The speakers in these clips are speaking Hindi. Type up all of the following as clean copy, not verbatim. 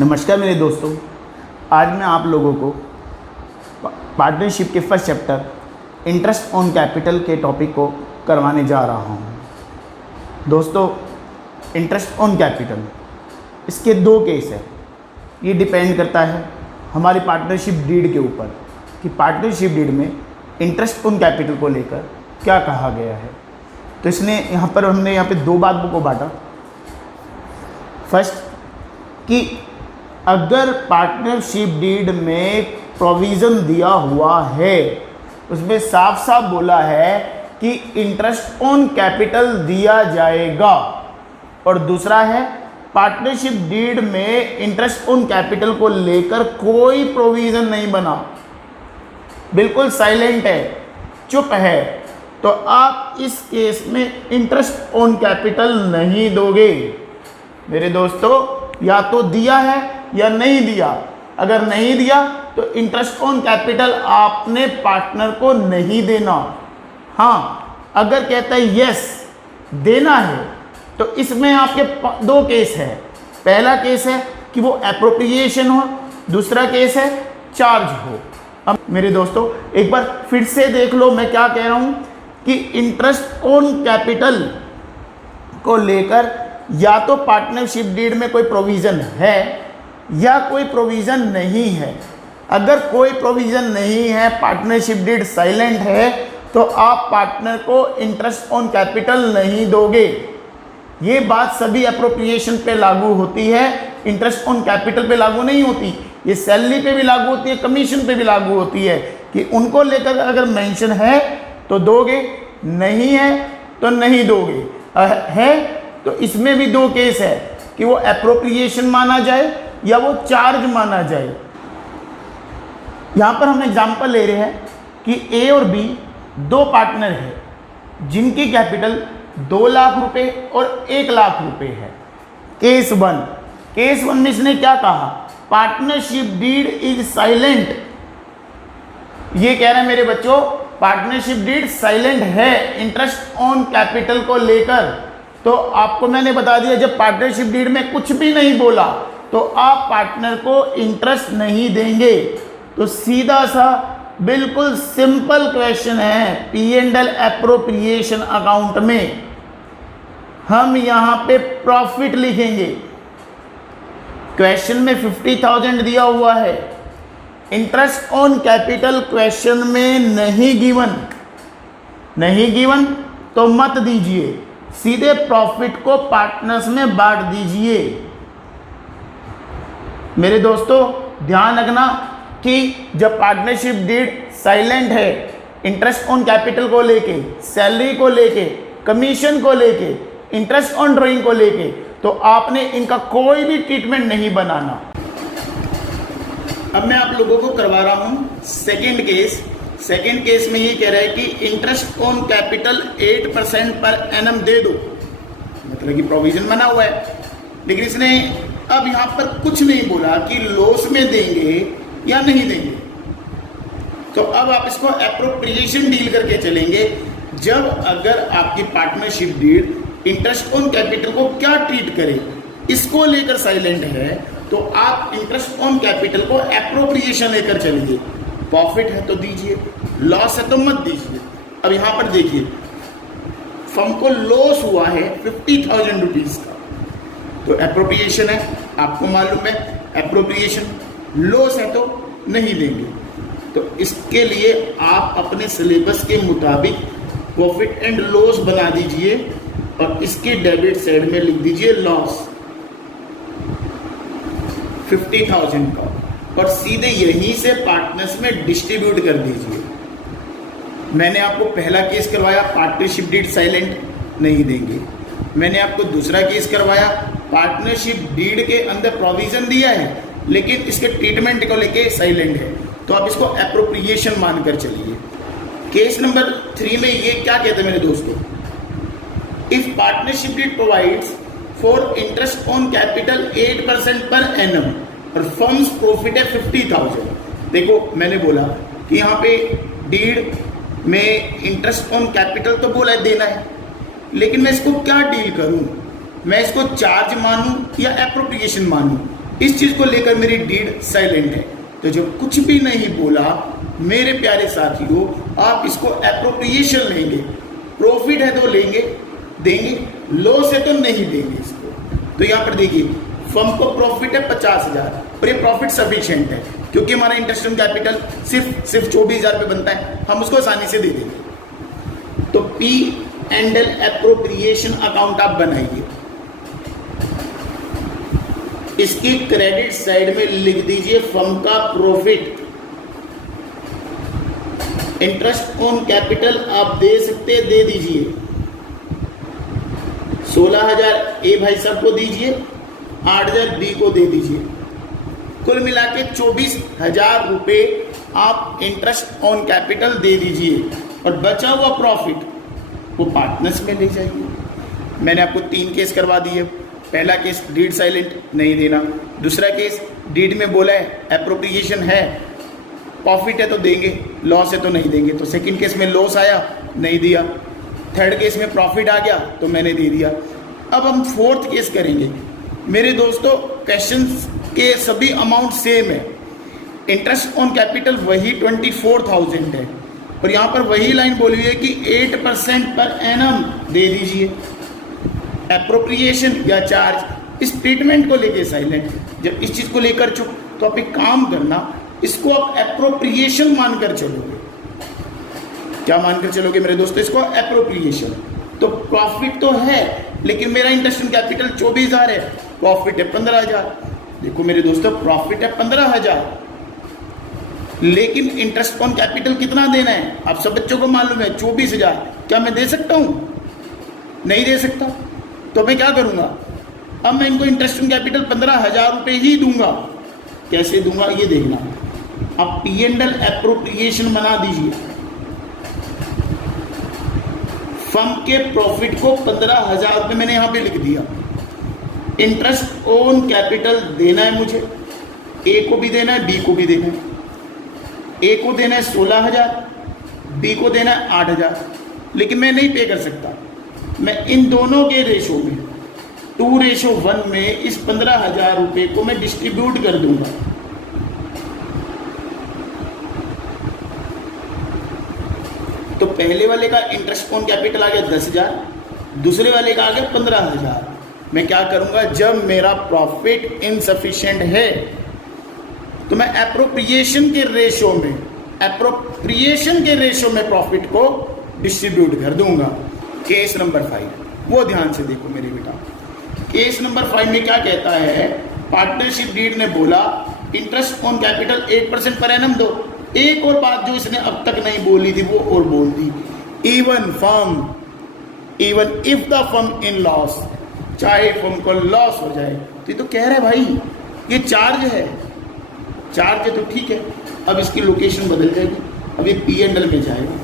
नमस्कार मेरे दोस्तों, आज मैं आप लोगों को पार्टनरशिप के first chapter interest on capital के टॉपिक को करवाने जा रहा हूं। दोस्तों, इंटरेस्ट ऑन कैपिटल, इसके दो केस है। ये डिपेंड करता है हमारी पार्टनरशिप डीड के ऊपर कि पार्टनरशिप डीड में इंटरेस्ट ऑन कैपिटल को लेकर क्या कहा गया है। तो इसने हमने यहाँ पे दो बातों को बांटा। फर्स्ट कि अगर पार्टनरशिप डीड में प्रोविज़न दिया हुआ है, उसमें साफ साफ बोला है कि इंटरेस्ट ऑन कैपिटल दिया जाएगा, और दूसरा है पार्टनरशिप डीड में इंटरेस्ट ऑन कैपिटल को लेकर कोई प्रोविज़न नहीं बना, बिल्कुल साइलेंट है, चुप है, तो आप इस केस में इंटरेस्ट ऑन कैपिटल नहीं दोगे। मेरे दोस्तों, या तो दिया है या नहीं दिया। अगर नहीं दिया तो इंटरेस्ट ऑन कैपिटल आपने पार्टनर को नहीं देना। हाँ, अगर कहता है यस देना है तो इसमें आपके दो केस है। पहला केस है कि वो एप्रोप्रिएशन हो, दूसरा केस है चार्ज हो। अब मेरे दोस्तों, एक बार फिर से देख लो मैं क्या कह रहा हूं कि इंटरेस्ट ऑन कैपिटल को लेकर या तो पार्टनरशिप डीड में कोई प्रोविज़न है या कोई प्रोविज़न नहीं है। अगर कोई प्रोविज़न नहीं है, पार्टनरशिप डीड साइलेंट है, तो आप पार्टनर को इंटरेस्ट ऑन कैपिटल नहीं दोगे। ये बात सभी एप्रोप्रिएशन पे लागू होती है, इंटरेस्ट ऑन कैपिटल पे लागू नहीं होती। ये सैलरी पे भी लागू होती है, कमीशन पे भी लागू होती है कि उनको लेकर अगर मेंशन है तो दोगे, नहीं है तो नहीं दोगे। है तो इसमें भी दो केस है कि वो एप्रोप्रिएशन माना जाए या वो चार्ज माना जाए। यहां पर हम एग्जांपल ले रहे हैं कि ए और बी दो पार्टनर हैं जिनकी कैपिटल 2 लाख रुपए और 1 लाख रुपए है। केस वन में इसने क्या कहा? Partnership deed is silent. ये कह रहे हैं मेरे बच्चों, पार्टनरशिप डीड साइलेंट है इंटरेस्ट ऑन कैपिटल को लेकर। तो आपको मैंने बता दिया, जब पार्टनरशिप डीड में कुछ भी नहीं बोला तो आप पार्टनर को इंटरेस्ट नहीं देंगे। तो सीधा सा बिल्कुल सिंपल क्वेश्चन है, P&L एप्रोप्रिएशन अकाउंट में हम यहां पे प्रॉफिट लिखेंगे। क्वेश्चन में 50,000 दिया हुआ है, इंटरेस्ट ऑन कैपिटल क्वेश्चन में नहीं गिवन तो मत दीजिए, सीधे प्रॉफिट को पार्टनर्स में बांट दीजिए। मेरे दोस्तों, ध्यान रखना कि जब पार्टनरशिप डीड साइलेंट है, इंटरेस्ट ऑन कैपिटल को लेके, सैलरी को लेके, कमीशन को लेके, इंटरेस्ट ऑन ड्रॉइंग को लेके, तो आपने इनका कोई भी ट्रीटमेंट नहीं बनाना। अब मैं आप लोगों को करवा रहा हूं सेकंड केस में ये कह रहा है कि interest on capital 8% per annum दे दो, मतलब कि प्रोविजन बना हुआ है, लेकिन इसने अब यहां पर कुछ नहीं बोला कि लॉस में देंगे या नहीं देंगे। तो अब आप इसको एप्रोप्रिएशन डील करके चलेंगे। जब अगर आपकी partnership deed interest on capital को क्या ट्रीट करे इसको लेकर साइलेंट है, तो आप इंटरेस्ट ऑन कैपिटल को एप्रोप्रिएशन लेकर चलिए। प्रॉफिट है तो दीजिए, लॉस है तो मत दीजिए। अब यहां पर देखिए, फर्म को लॉस हुआ है 50,000 रुपीज का, तो एप्रोप्रिएशन है, आपको मालूम है एप्रोप्रिएशन। लॉस है तो नहीं देंगे, तो इसके लिए आप अपने सिलेबस के मुताबिक प्रॉफिट एंड लॉस बना दीजिए और इसके डेबिट साइड में लिख दीजिए लॉस 50,000 का, और सीधे यहीं से पार्टनर्स में डिस्ट्रीब्यूट कर दीजिए। मैंने आपको पहला केस करवाया, पार्टनरशिप डीड साइलेंट, नहीं देंगे। मैंने आपको दूसरा केस करवाया, पार्टनरशिप डीड के अंदर प्रोविजन दिया है लेकिन इसके ट्रीटमेंट को लेके साइलेंट है, तो आप इसको एप्रोप्रिएशन मानकर चलिए। केस नंबर 3 में ये क्या कहते हैं मेरे दोस्तों, if partnership deed provides for interest on capital 8% per annum और फर्म्स प्रॉफिट है 50,000। देखो, मैंने बोला कि यहाँ पे डीड में इंटरेस्ट ऑन कैपिटल तो बोला है देना है, लेकिन मैं इसको क्या डील करूं, मैं इसको चार्ज मानूं या एप्रोप्रिएशन मानूं, इस चीज को लेकर मेरी डीड साइलेंट है। तो जो कुछ भी नहीं बोला मेरे प्यारे साथियों, आप इसको एप्रोप्रिएशन लेंगे। प्रॉफिट है तो लेंगे, देंगे, लॉस है तो नहीं देंगे इसको। तो यहां पर देखिए, फर्म को प्रॉफिट है 50,000 और ये प्रॉफिट सफिशिएंट है क्योंकि हमारा इंटरेस्ट ऑन कैपिटल सिर्फ 24,000 पे बनता है, हम उसको आसानी से दे देंगे। तो P and L appropriation account आप बनाइए। इसकी क्रेडिट साइड में लिख दीजिए फर्म का प्रॉफिट। इंटरेस्ट ऑन कैपिटल आप दे सकते, दे दीजिए। 16,000 ए भाई साहब को दीजिए, 8,000 बी को दे दीजिए। कुल मिला के 24,000 रुपए आप इंटरेस्ट ऑन कैपिटल दे दीजिए और बचा हुआ प्रॉफिट वो पार्टनर्स में ले जाइए। मैंने आपको 3 केस करवा दिए। पहला केस डीड साइलेंट, नहीं देना। दूसरा केस डीड में बोला है एप्रोप्रिएशन है, प्रॉफिट है तो देंगे, लॉस है तो नहीं देंगे। तो सेकंड केस में लॉस आया, नहीं दिया। थर्ड केस में प्रॉफिट आ गया तो मैंने दे दिया। अब हम फोर्थ केस करेंगे। मेरे दोस्तों, क्वेश्चंस के सभी अमाउंट सेम है। इंटरेस्ट ऑन कैपिटल वही 24,000 है और यहाँ पर वही लाइन बोली हुई है कि 8% पर एनम दे दीजिए। एप्रोप्रिएशन या चार्ज, इस ट्रीटमेंट को लेके साइलेंट। जब इस चीज को लेकर चुप, तो आप एक काम करना, इसको आप एप्रोप्रिएशन मानकर चलोगे। क्या मानकर चलोगे मेरे दोस्तों? इसको एप्रोप्रिएशन। तो प्रॉफिट तो है लेकिन मेरा इंटरेस्ट ऑन कैपिटल 24,000 है, प्रॉफिट है 15,000। देखो मेरे दोस्तों, प्रॉफिट है 15,000 लेकिन इंटरेस्ट ऑन कैपिटल कितना देना है आप सब बच्चों को मालूम है, 24,000। क्या मैं दे सकता हूं? नहीं दे सकता। तो मैं क्या करूंगा? अब मैं इनको इंटरेस्ट ऑन कैपिटल 15,000 रुपए ही दूंगा। कैसे दूंगा ये देखना। अब पी एंड एल एप्रोप्रिएशन बना दीजिए। फर्म के प्रॉफिट को 15,000 रुपए मैंने यहां पे लिख दिया। इंटरेस्ट ऑन कैपिटल देना है मुझे, ए को भी देना है, बी को भी देना है। ए को देना है 16,000, बी को देना है 8,000। लेकिन मैं नहीं पे कर सकता। मैं इन दोनों के रेशो में 2:1 में इस 15,000 रुपए को मैं डिस्ट्रीब्यूट कर दूंगा। तो पहले वाले का इंटरेस्ट ऑन कैपिटल आ गया 10,000, दूसरे वाले का आ गया 15,000। मैं क्या करूंगा? जब मेरा प्रॉफिट इनसफिशिएंट है तो मैं एप्रोप्रिएशन के रेशो में प्रॉफिट को डिस्ट्रीब्यूट कर दूंगा। केस नंबर 5, वो ध्यान से देखो मेरे बेटा। केस नंबर 5 में क्या कहता है? पार्टनरशिप डीड ने बोला interest on capital 8% per annum दो। एक और बात जो इसने अब तक नहीं बोली थी वो और बोल दी, even if the firm in loss, चाहे फर्म को लॉस हो जाए। तो ये तो कह रहा है भाई ये चार्ज है, चार्ज है तो ठीक है। अब इसकी लोकेशन बदल जाएगी, अब ये पी एंड एल में जाएगा।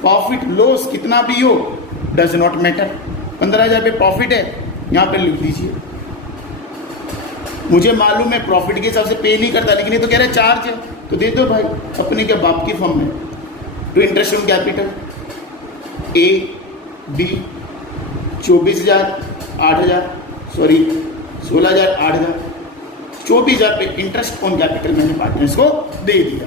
प्रॉफिट लॉस कितना भी हो डज नॉट मैटर। 15,000 पे प्रॉफिट है, यहाँ पे लिख दीजिए। मुझे मालूम है प्रॉफिट के हिसाब से पे नहीं करता, लेकिन ये तो कह रहा है चार्ज है तो दे दो भाई। अपने के बाप की फर्म है। तो interest on capital A B 24,000 8,000 sorry 16,000 8,000 24,000 पे इंटरेस्ट ऑन कैपिटल मैंने पार्टनर्स को दे दिया।